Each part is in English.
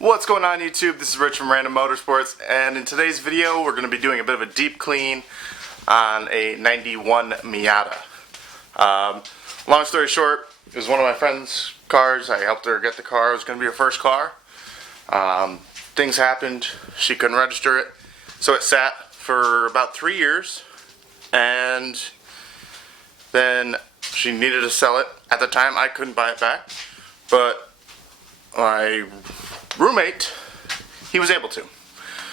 What's going on YouTube? This is Rich from Random Motorsports, and in today's video we're going to be doing a bit of a deep clean on a 91 Miata. Long story short, it was one of my friend's cars. I helped her get the car. It was going to be her first car. Things happened. She couldn't register it, so it sat for about 3 years, and then she needed to sell it. At the time I couldn't buy it back, but my roommate, he was able to.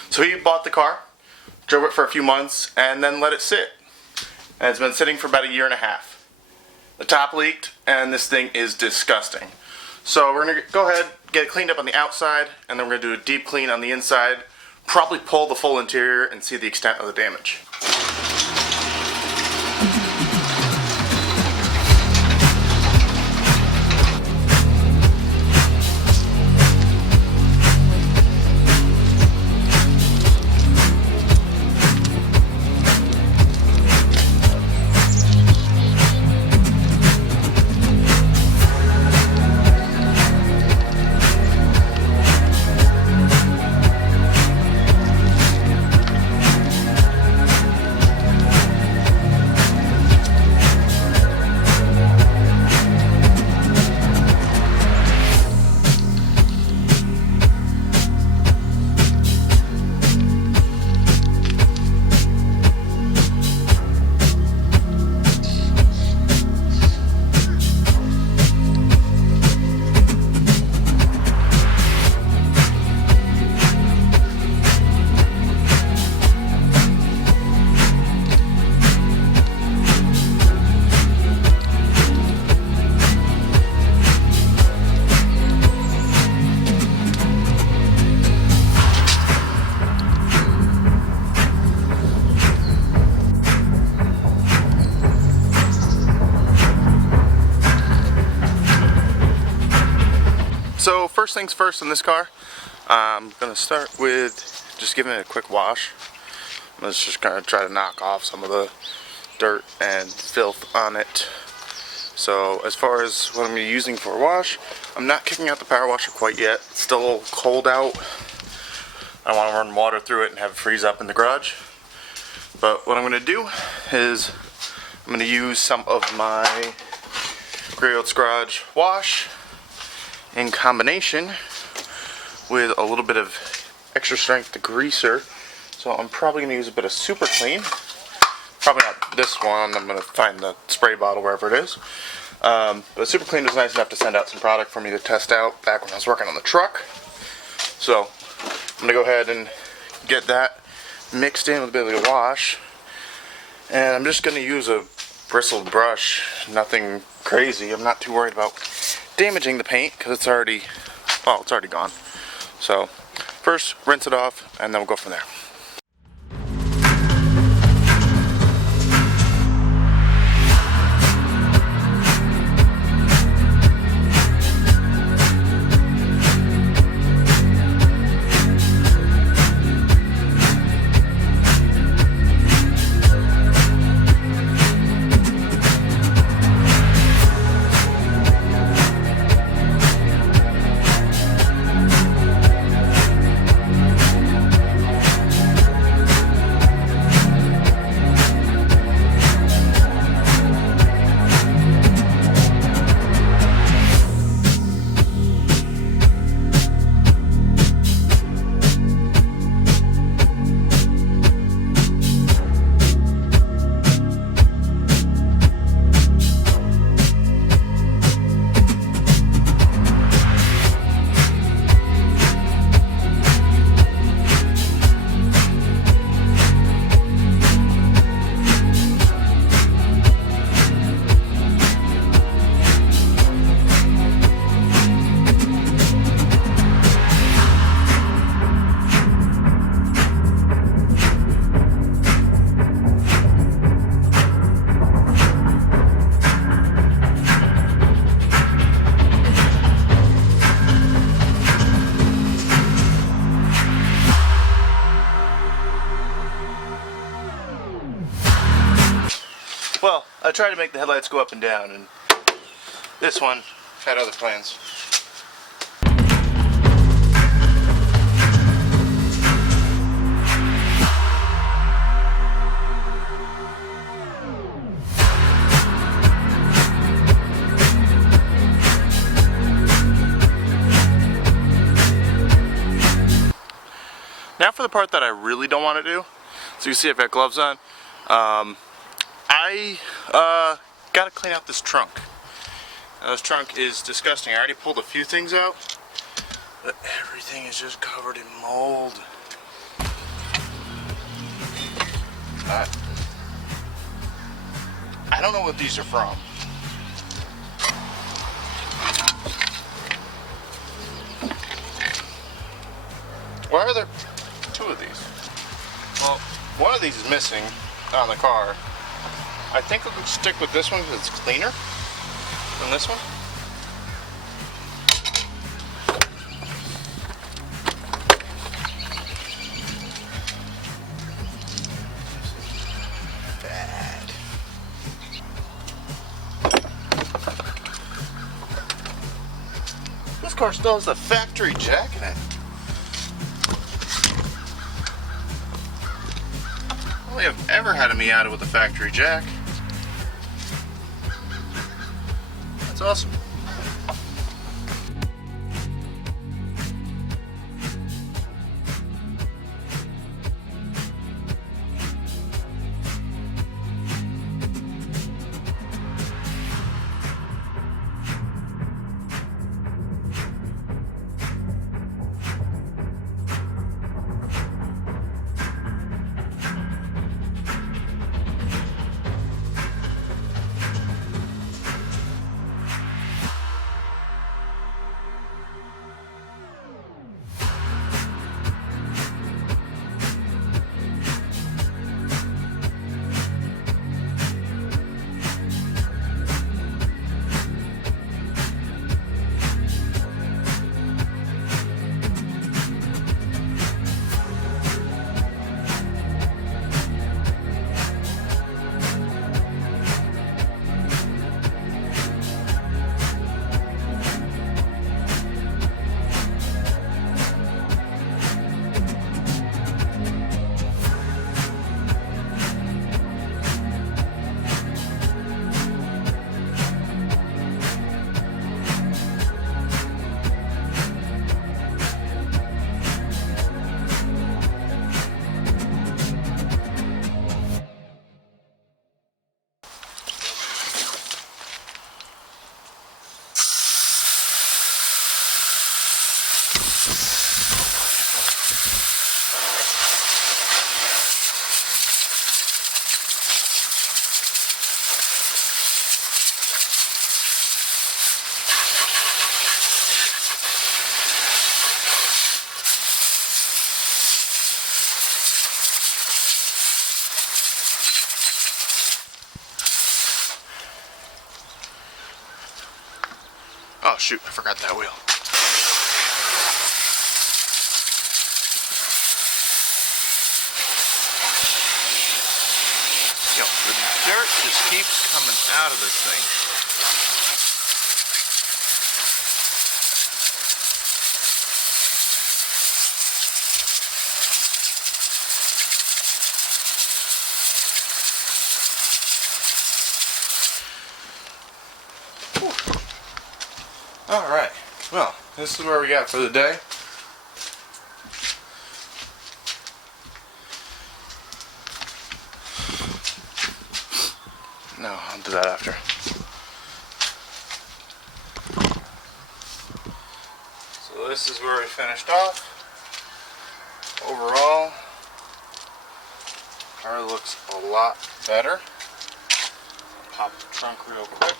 So he bought the car, drove it for a few months, and then let it sit. And it's been sitting for about a year and a half. The top leaked, and this thing is disgusting. So we're going to go ahead, get it cleaned up on the outside, and then we're going to do a deep clean on the inside, probably pull the full interior and see the extent of the damage. So first things first in this car, I'm going to start with just giving it a quick wash. Let's just kind of try to knock off some of the dirt and filth on it. So as far as what I'm using for a wash, I'm not kicking out the power washer quite yet. It's still a little cold out. I don't want to run water through it and have it freeze up in the garage. But what I'm going to do is I'm going to use some of my Grey Oats Garage wash in combination with a little bit of extra strength degreaser. So I'm probably going to use a bit of Super Clean. Probably not this one. I'm going to find the spray bottle wherever it is. But Super Clean was nice enough to send out some product for me to test out back when I was working on the truck. So I'm going to go ahead and get that mixed in with a bit of the wash. And I'm just going to use a bristled brush. Nothing crazy. I'm not too worried about damaging the paint because it's already gone. So first rinse it off and then we'll go from there. Well, I tried to make the headlights go up and down, and this one had other plans. Now for the part that I really don't want to do. So you see I've got gloves on. I gotta clean out this trunk. Now, this trunk is disgusting. I already pulled a few things out, but everything is just covered in mold. I don't know what these are from. Why are there two of these? Well, one of these is missing on the car. I think we'll stick with this one because it's cleaner than this one. Bad. This car still has the factory jack in it. I don't think I've ever had a Miata with a factory jack. That's awesome. Oh shoot, I forgot that wheel. Yo, the dirt just keeps coming out of this thing. Alright, well, this is where we got for the day. No, I'll do that after. So this is where we finished off. Overall, car looks a lot better. Pop the trunk real quick.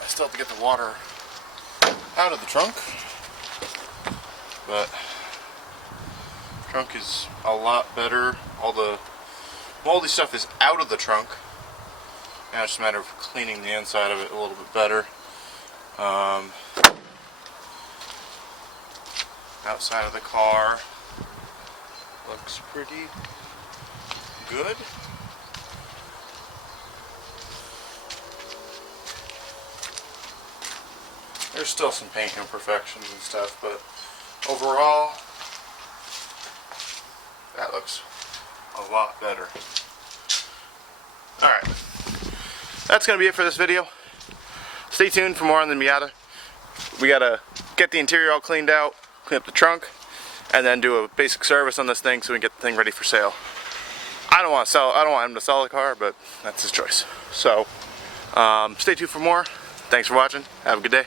I still have to get the water out of the trunk, but the trunk is a lot better. All the moldy stuff is out of the trunk. Now it's just a matter of cleaning the inside of it a little bit better. Outside of the car looks pretty good. There's still some paint imperfections and stuff, but overall, that looks a lot better. Alright, that's going to be it for this video. Stay tuned for more on the Miata. We got to get the interior all cleaned out, clean up the trunk, and then do a basic service on this thing so we can get the thing ready for sale. I don't want him to sell the car, but that's his choice. So stay tuned for more. Thanks for watching. Have a good day.